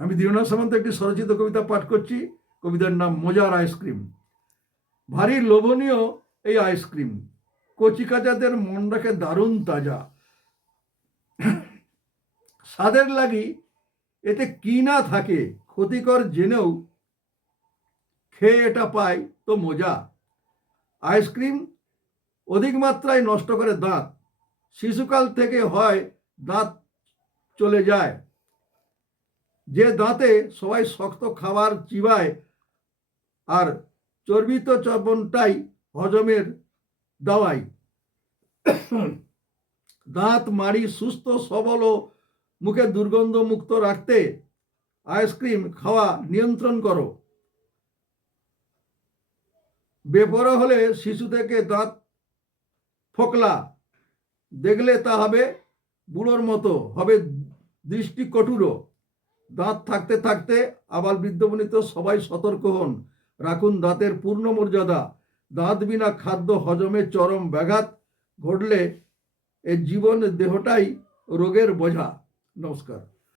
আমি দীননাথ সামন্ত একটি স্বরচিত কবিতা পাঠ করছি। কবিতার নাম মজার আইসক্রিম। ভারী লোভনীয় এই আইসক্রিম, কচিকাচাদের মন রাখে দারুণ তাজা। স্বাদের লাগি এতে কি না থাকে, ক্ষতিকর জেনেও খেয়ে এটা পায় তো মজা। আইসক্রিম অধিক মাত্রায় নষ্ট করে দাঁত, শিশুকাল থেকে হয় দাঁত চলে যায়। যে দাঁতে সবাই শক্ত খাবার চিবায়, আর চর্বিত চর্বণটাই হজমের দাওয়াই। দাঁত মাড়ি সুস্থ সবল ও মুখে দুর্গন্ধ মুক্ত রাখতে আইসক্রিম খাওয়া নিয়ন্ত্রণ করো। বেপরোয়া হলে শিশু থেকে দাঁত ফোকলা, দেখলে তা হবে বুড়োর মতো, হবে দৃষ্টি কঠোর। দাঁত থাকতে থাকতে আবার বৃদ্ধবনিত সবাই সতর্ক হন, রাখুন দাঁতের পূর্ণ মর্যাদা। দাঁত বিনা খাদ্য হজমে চরম ব্যাঘাত ঘটলে এ জীবন দেহটাই রোগের বোঝা। নমস্কার।